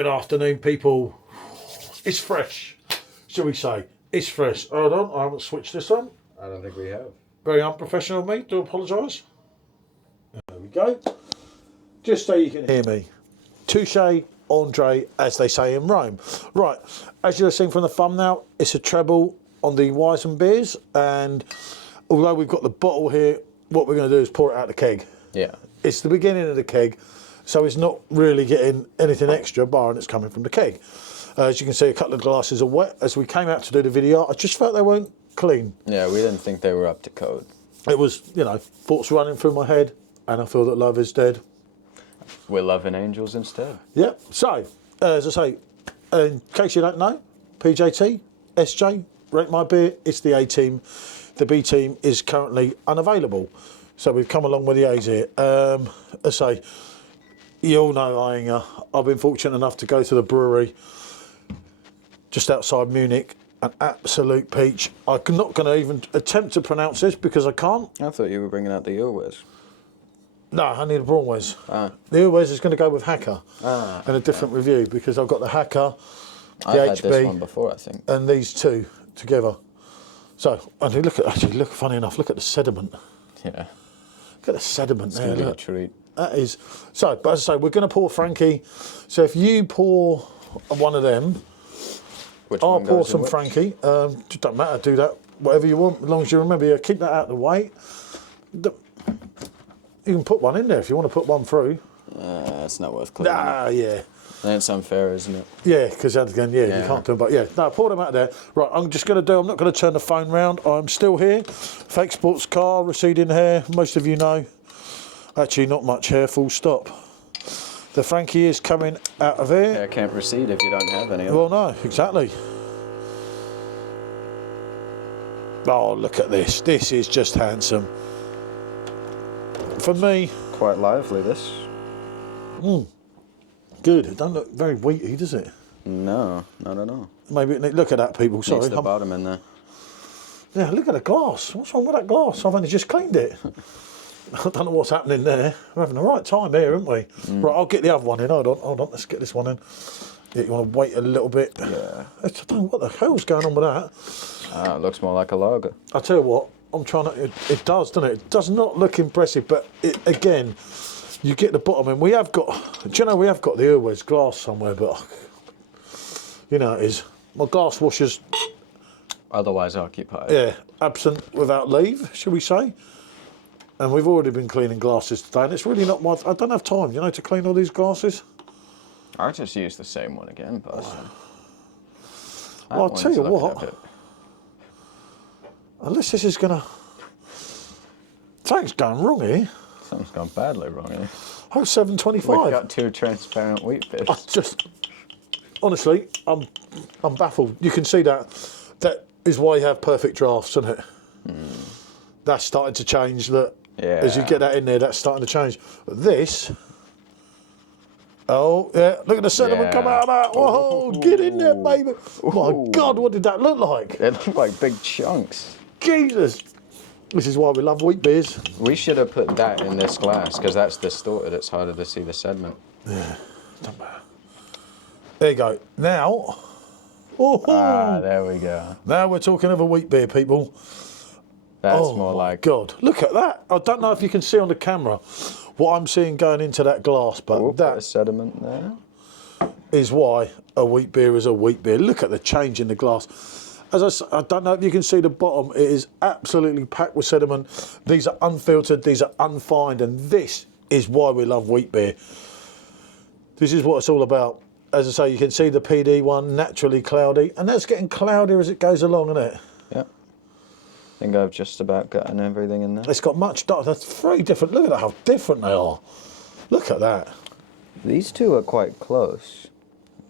Good afternoon, people. It's fresh, shall we say? It's fresh. Hold on, I haven't switched this on. I don't think we have. Very unprofessional of me, do apologise. There we go. Just so you can hear me. Touche, Andre, as they say in Rome. Right, as you've seen from the thumbnail, it's a treble on the Weissbiers, and although we've got the bottle here, what we're going to do is pour it out the keg. Yeah. It's the beginning of the keg, so it's not really getting anything extra, barring it's coming from the keg. As you can see, a couple of glasses are wet. As we came out to do the video, I just felt they weren't clean. Yeah, we didn't think they were up to code. It was, you know, thoughts running through my head, and I feel that love is dead. We're loving angels instead. Yeah, so, as I say, in case you don't know, PJT, SJ, Rate My Beer, it's the A team. The B team is currently unavailable. So we've come along with the A's here. As I say, you all know Ayinger. I've been fortunate enough to go to the brewery just outside Munich. An absolute peach. I'm not going to even attempt to pronounce this because I can't. I thought you were bringing out the Opus. No, I need a Brauweisse. Ah. The Opus is going to go with Hacker in a different review because I've got the Hacker, the I've had HB, this one before, I think. and these two together. So, and look at, actually, look, funny enough, look at the sediment. Yeah. Look at the sediment It's there. going to be a Look. treat. That is. So, but as I say, we're going to pour Frankie. So if you pour one of them, Which I'll one pour goes in some which? Frankie. Just don't matter, do that, whatever you want, as long as you remember, yeah, keep that out of the way. You can put one in there if you want to put one through. It's not worth cleaning. Ah, yeah. That's unfair, isn't it? Yeah, because again, yeah, you Yeah. can't do them, but yeah, no, pour them out there. Right, I'm just going to I'm not going to turn the phone round. I'm still here. Fake sports car, receding hair, most of you know. Actually, not much hair, full stop. The Frankie is coming out of here. Hair can't recede if you don't have any of it. Well, no, exactly. Oh, look at this. This is just handsome. For me, Quite lively, this. good. It doesn't look very wheaty, does it? No, not at all. Maybe, look at that, people. Sorry. Needs the bottom in there. Yeah, look at the glass. What's wrong with that glass? I've only just cleaned it. I don't know what's happening there. We're having the right time here, aren't we? Right, I'll get the other one in. Hold on. Let's get this one in. Yeah, you want to wait a little bit? Yeah. I don't know what the hell's going on with that. Ah, it looks more like a lager. I tell you what, I'm trying to. It does, doesn't it? It does not look impressive, but again, you get the bottom, and we have got. Do you know we have got the Urwes glass somewhere? But you know it is. My glass washer's Otherwise occupied. yeah absent without leave, shall we say? And we've already been cleaning glasses today, and it's really not my. I don't have time, you know, to clean all these glasses. I just use the same one again, personally. Well, I'll tell you what. Unless this is gonna. Something's going wrong here. Something's gone badly wrong here. Oh, We've 725. got two transparent wheat bits. I just, honestly, I'm baffled. You can see that. That is why you have perfect drafts, isn't it? That's starting to change. Look, as you Yeah. get that in there, that's starting to change. But this, oh yeah, look at the sediment come out of that. Whoa, get in there, baby. My Ooh. God, what did that look like? They look like big chunks. Jesus. This is why we love wheat beers. We should have put that in this glass because that's distorted. It's harder to see the sediment. Don't matter. There you go. Now, There we go. now we're talking of a wheat beer, people. That's Oh more my like. God, look at that. I don't know if you can see on the camera what I'm seeing going into that glass, but Bit of that sediment there. is why a wheat beer is a wheat beer. Look at the change in the glass. As I don't know if you can see the bottom, it is absolutely packed with sediment. These are unfiltered, these are unfined, and this is why we love wheat beer. This is what it's all about. As I say, you can see the PD one, naturally cloudy, and that's getting cloudier as it goes along, isn't it? Yeah. I think I've just about gotten everything in there. It's got much dark. That's very different. Look at how different they are. Look at that. These two are quite close,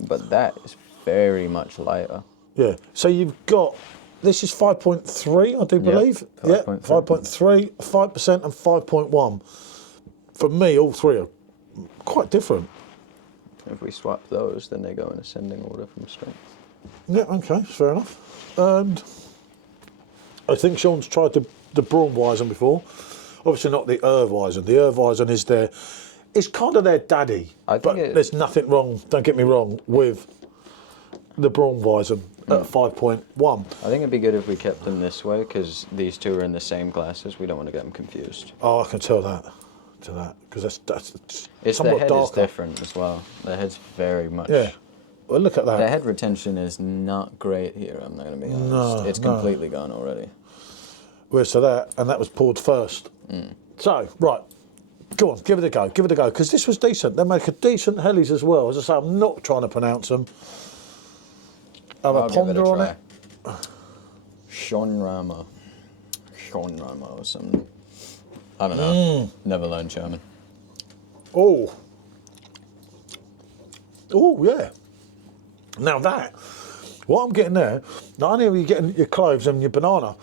but that is very much lighter. Yeah. So you've got, this is 5.3, I do believe. Yeah, 5.3, 5% and 5.1. For me, all three are quite different. If we swap those, then they go in ascending order from strength. Yeah, okay, fair enough. And I think Sean's tried the Brauweisse before. Obviously not the Weissbier. The Weissbier is their it's kind of their daddy. But there's nothing wrong, don't get me wrong, with the Brauweisse at 5.1. I think it'd be good if we kept them this way, because these two are in the same glasses. We don't want to get them confused. Oh, I can tell that. Because that's it's somewhat the head darker. is different as well. The head's very much. Yeah. Well, look at that. The head retention is not great here. I'm not going to be honest. It's completely gone already. Where's to that? And that was poured first. So right, go on, give it a go. Give it a go. Because this was decent. They make a decent Hellies as well. As I say, I'm not trying to pronounce them. Have a ponder on it. Schonramer or something. I don't know. Never learned German. Oh, yeah. Now that, what I'm getting there, not only are you getting your cloves and your banana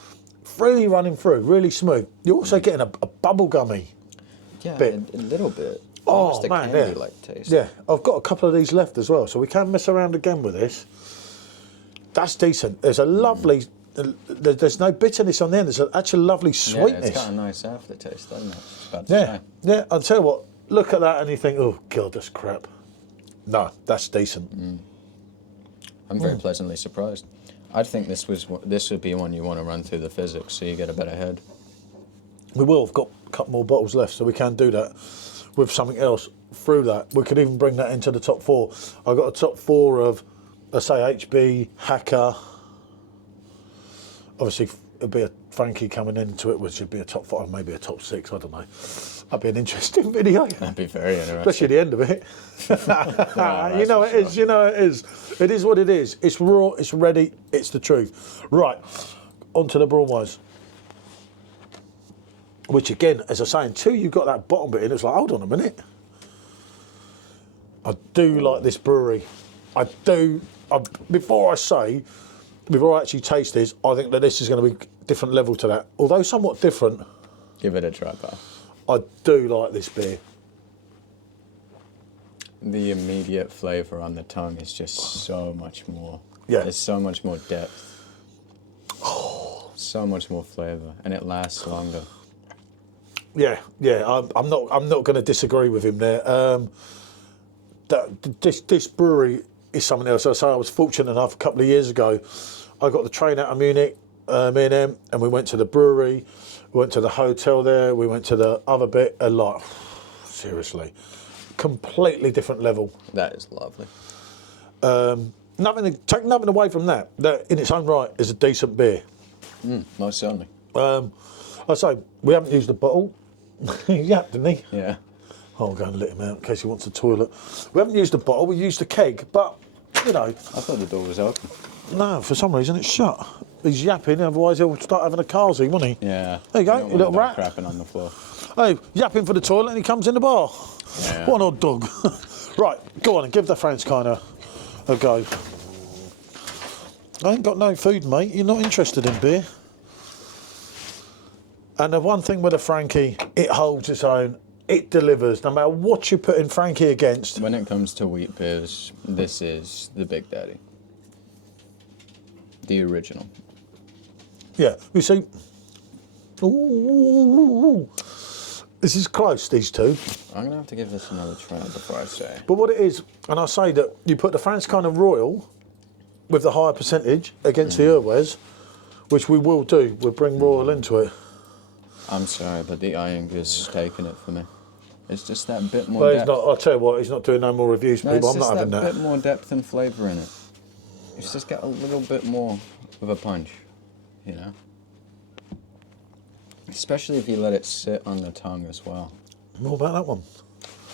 freely running through, really smooth, you're also getting a bubble gummy bit. A little bit. Oh, almost a man, candy-like taste. Yeah, I've got a couple of these left as well, so we can mess around again with this. That's decent. There's a lovely, there's no bitterness on the end. There's actually lovely sweetness. Yeah, it's got a nice aftertaste, doesn't it? It's about to say. Yeah. I'll tell you what. Look at that, and you think, oh god, that's crap. No, that's decent. I'm very pleasantly surprised. I think this would be one you want to run through the Fizzics, so you get a better head. We will. We've got a couple more bottles left, so we can do that with something else through that. We could even bring that into the top 4. I've got a top 4 of, let's say, HB, Hacker. Obviously, it'd be a Frankie coming into it, which would be a top 5, maybe a top 6, I don't know. That'd be an interesting video. That'd be very interesting. Especially the end of it. You know it is, you know it is. It is what it is. It's raw, it's ready, it's the truth. Right, onto the Brauweisse. Which again, as I say, until you got that bottom bit in, it's like, hold on a minute. I do like this brewery. Before I actually taste this, I think that this is going to be a different level to that. Although somewhat different. Give it a try, pal. I do like this beer. The immediate flavour on the tongue is just so much more. Yeah. There's so much more depth. So much more flavour, and it lasts longer. Yeah. I'm not going to disagree with him there. This brewery is something else. I was fortunate enough a couple of years ago. I got the train out of Munich, me and him, and we went to the brewery. We went to the hotel there. We went to the other bit, and like, seriously, completely different level. That is lovely. Take nothing away from that. That in its own right is a decent beer. Most certainly. I say we haven't used the bottle. He yapped, didn't he? Yeah. I'll go and let him out in case he wants the toilet. We haven't used the bottle. We used the keg, but you know. I thought the door was open. No, for some reason it's shut. He's yapping, otherwise he'll start having a carsy, won't he? Yeah. There you go, you little rat. Crapping on the floor. Hey, yapping for the toilet and he comes in the bar. Yeah. What an odd dog. Right, go on and give the Franz kind of a go. I ain't got no food, mate. You're not interested in beer. And the one thing with a Frankie, it holds its own. It delivers, no matter what you put in Frankie against. When it comes to wheat beers, this is the Big Daddy. The original. Yeah, you see. Ooh, this is close, these two. I'm going to have to give this another try before I say. But what it is, and I say that you put the Franz kind of Royal with the higher percentage against the Urwes, which we will do. We'll bring Royal into it. I'm sorry, but the Ayinger's taking it for me. It's just that bit more But depth. I'll tell you what, he's not doing no more reviews, No, people. it's I'm not just having that that. bit more depth and flavour in it. It's just got a little bit more of a punch, you know? Especially if you let it sit on the tongue as well. More about that one.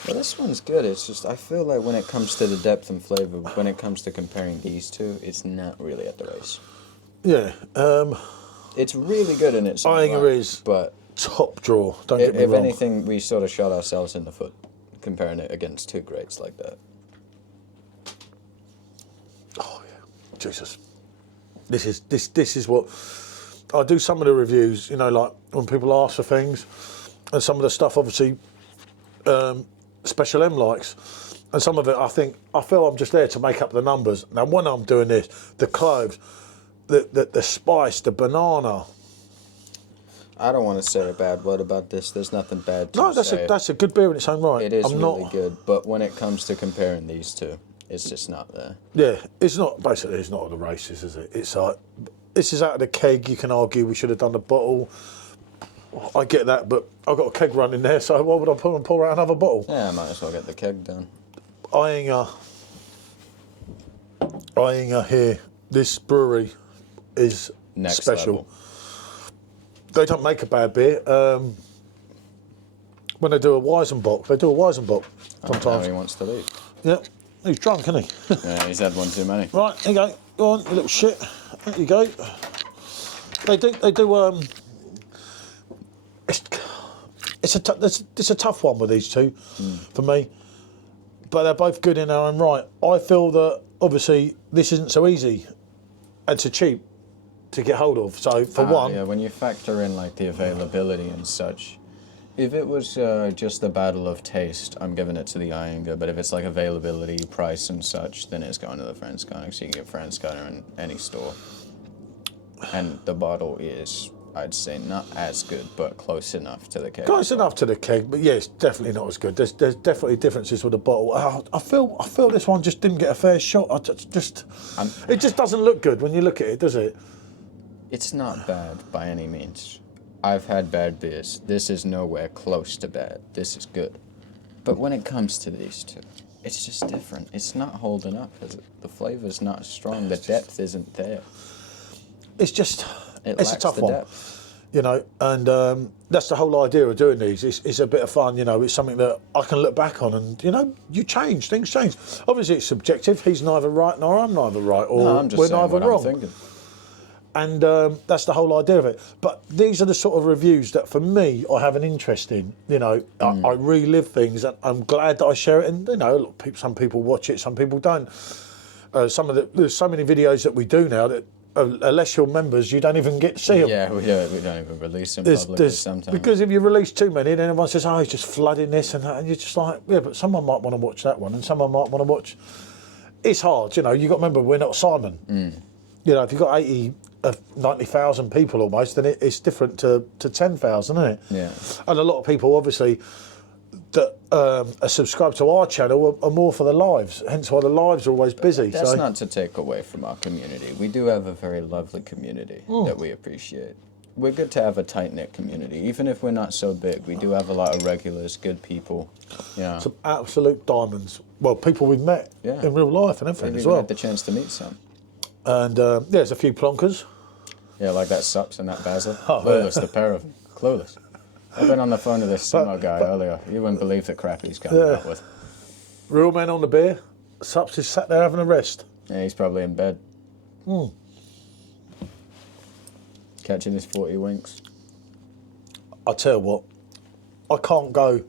Well, this one's good. It's just, I feel like when it comes to the depth and flavour, when it comes to comparing these two, it's not really at the race. Yeah. It's really good in its own Ayinger right, is but top draw, don't get me if wrong. anything, we sort of shot ourselves in the foot comparing it against two greats like that. Oh yeah, Jesus. This is what I do. Some of the reviews, you know, like when people ask for things, and some of the stuff, obviously, Special M likes, and some of it, I feel I'm just there to make up the numbers. Now, when I'm doing this, the cloves, the spice, the banana. I don't want to say a bad word about this. There's nothing bad to No, say. that's a good beer in its own right. It is really good, but when it comes to comparing these two, it's just not there. Yeah, it's not, basically it's not on the races, is it? It's like, this is out of the keg, you can argue we should have done the bottle. I get that, but I've got a keg running there, so why would I pour out another bottle? Yeah, I might as well get the keg done. Ayinger here, this brewery is Next special. level. They don't make a bad beer. When they do a Weizenbock, sometimes. Now he wants to leave. Yeah, he's drunk, isn't he? Yeah, he's had one too many. Right, here you go. Go on, you little shit. There you go. They do. It's a tough one with these two for me, but they're both good in their own right. I feel that obviously this isn't so easy and so cheap to get hold of. So for one, yeah, when you factor in like the availability and such, if it was just the battle of taste, I'm giving it to the Ayinger. But if it's like availability, price, and such, then it's going to the Franzkoner. So you can get Franzkoner in any store, and the bottle is, I'd say, not as good, but close enough to the keg. close enough to the keg, but yeah, it's definitely not as good. There's definitely differences with the bottle. I feel this one just didn't get a fair shot. It just doesn't look good when you look at it, does it? It's not bad by any means. I've had bad beers. This is nowhere close to bad. This is good. But when it comes to these two, it's just different. It's not holding up. The flavor's not strong. The depth isn't there. It's a tough one. Depth. You know, and that's the whole idea of doing these. It's a bit of fun, you know. It's something that I can look back on, and you know, things change. Obviously, it's subjective. He's neither right nor I'm neither right, or No, I'm just we're saying neither what wrong. I'm thinking. And that's the whole idea of it. But these are the sort of reviews that, for me, I have an interest in. You know, I relive things, and I'm glad that I share it. And you know, some people watch it, some people don't. There's so many videos that we do now that, unless you're members, you don't even get to see them. Yeah, we don't even release them publicly sometimes. Because if you release too many, then everyone says, "Oh, he's just flooding this and that," and you're just like, "Yeah, but someone might want to watch that one, and someone might want to watch." It's hard, you know. You got to remember, we're not Simon. You know, if you've got 90,000 people almost, then it's different to 10,000, isn't it? Yeah. And a lot of people, obviously, that are subscribed to our channel are more for the lives, hence why the lives are always busy. That's not to take away from our community. We do have a very lovely community that we appreciate. We're good to have a tight-knit community. Even if we're not so big, we do have a lot of regulars, good people. Yeah. Some absolute diamonds. Well, people we've met in real life and everything Maybe as we well. had the chance to meet some. And there's a few plonkers. Yeah, like that Sups and that Basil. Oh, Clueless, the pair of them. Clueless. I've been on the phone to this Simo guy earlier. You wouldn't believe the crap he's coming up with. Real men on the beer. Sups is sat there having a rest. Yeah, he's probably in bed. Catching his 40 winks. I tell you what, I can't go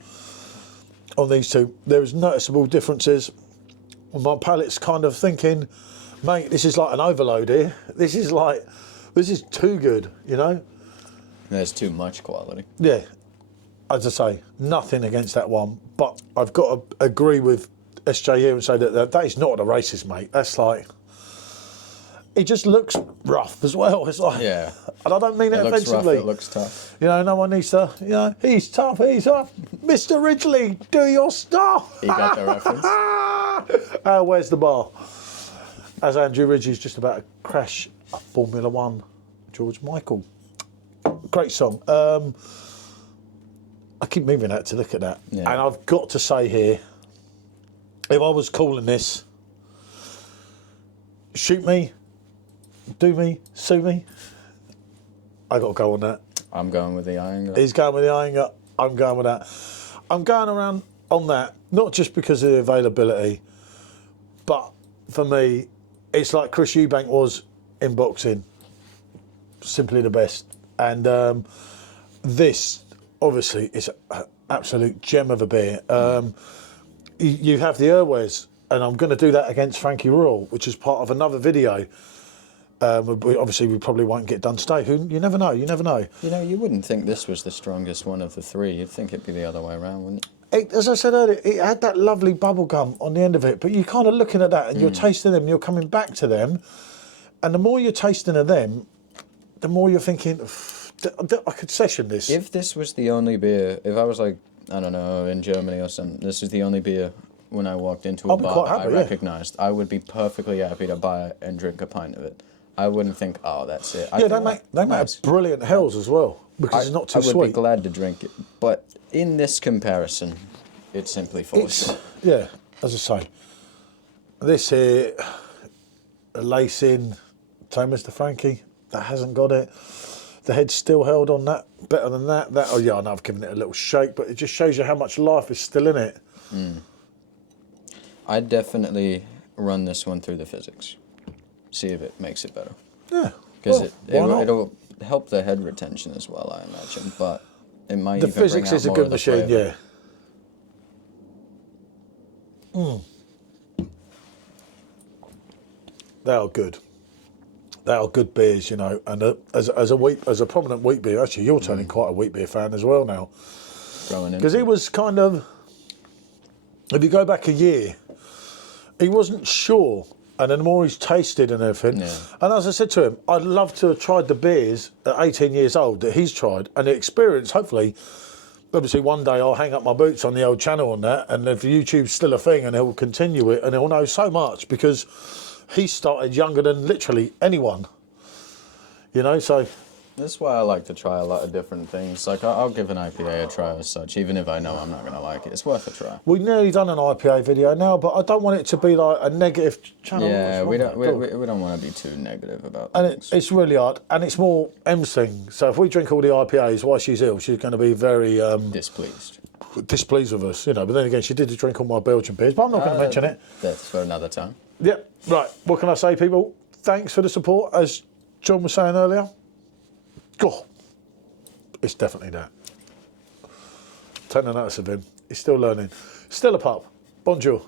on these two. There is noticeable differences. My palate's kind of thinking, mate, this is like an overload here. This is too good, you know? There's too much quality. Yeah, as I say, nothing against that one, but I've got to agree with SJ here and say that is not a racist, mate. That's like, it just looks rough as well. It's like, Yeah. and I don't mean it Looks rough, offensively. it looks tough. You know, no one needs to, you know, he's tough. Mr. Ridgely, do your stuff. You got the reference? Where's the bar? As Andrew Ridgely's just about to crash a Formula One, George Michael. Great song. I keep moving that to look at that. Yeah. And I've got to say here, if I was calling this, shoot me, do me, sue me, I got to go on that. I'm going with the Ayinger. He's going with the Ayinger. I'm going with that. I'm going around on that, not just because of the availability, but for me, it's like Chris Eubank was in boxing. Simply the best. And this, obviously, is an absolute gem of a beer. You have the Urwes, and I'm going to do that against Frankie Royal, which is part of another video. Obviously, we probably won't get done today. You never know. You never know. You know, you wouldn't think this was the strongest one of the three. You'd think it'd be the other way around, wouldn't you? As I said earlier, it had that lovely bubble gum on the end of it, but you're kind of looking at that and you're tasting them, you're coming back to them, and the more you're tasting of them, the more you're thinking, I could session this. If this was the only beer, if I was like, I don't know, in Germany or something, this is the only beer when I walked into a I'll be bar quite that happy, I yeah. recognised, I would be perfectly happy to buy it and drink a pint of it. I wouldn't think, oh, that's it. Yeah, they make brilliant hells as well because it's not too I would sweet. be glad to drink it, but in this comparison, it simply falls. Yeah, as I say, this here, a lace in, same as the Frankie, that hasn't got it. The head's still held on that, better than that. Oh yeah, I know I've given it a little shake, but it just shows you how much life is still in it. I'd definitely run this one through the Fizzics, see if it makes it better. Yeah, Because well, it'll help the head retention as well, I imagine, but it might the even bring Fizzics out is a more good of the machine, flavour. yeah. They are good. They are good beers, you know. And as a prominent wheat beer, actually, you're turning quite a wheat beer fan as well now. Because he was kind of, if you go back a year, he wasn't sure. And then the more he's tasted and everything. Yeah. And as I said to him, I'd love to have tried the beers at 18 years old that he's tried. And the experience, hopefully, obviously one day I'll hang up my boots on the old channel on that. And if YouTube's still a thing, and he'll continue it, and he'll know so much because he started younger than literally anyone. You know, so... That's why I like to try a lot of different things. Like, I'll give an IPA a try as such, even if I know I'm not going to like it. It's worth a try. We've nearly done an IPA video now, but I don't want it to be like a negative channel. Yeah, we don't want to be too negative about And things. it's really hard, and it's more M's thing. So if we drink all the IPAs while she's ill, she's going to be very Displeased. displeased with us, you know. But then again, she did drink all my Belgian beers, but I'm not going to mention it. That's for another time. Yep, right. What can I say, people? Thanks for the support, as John was saying earlier. God, it's definitely that. Taking notice of him. He's still learning. Still a pup. Bonjour.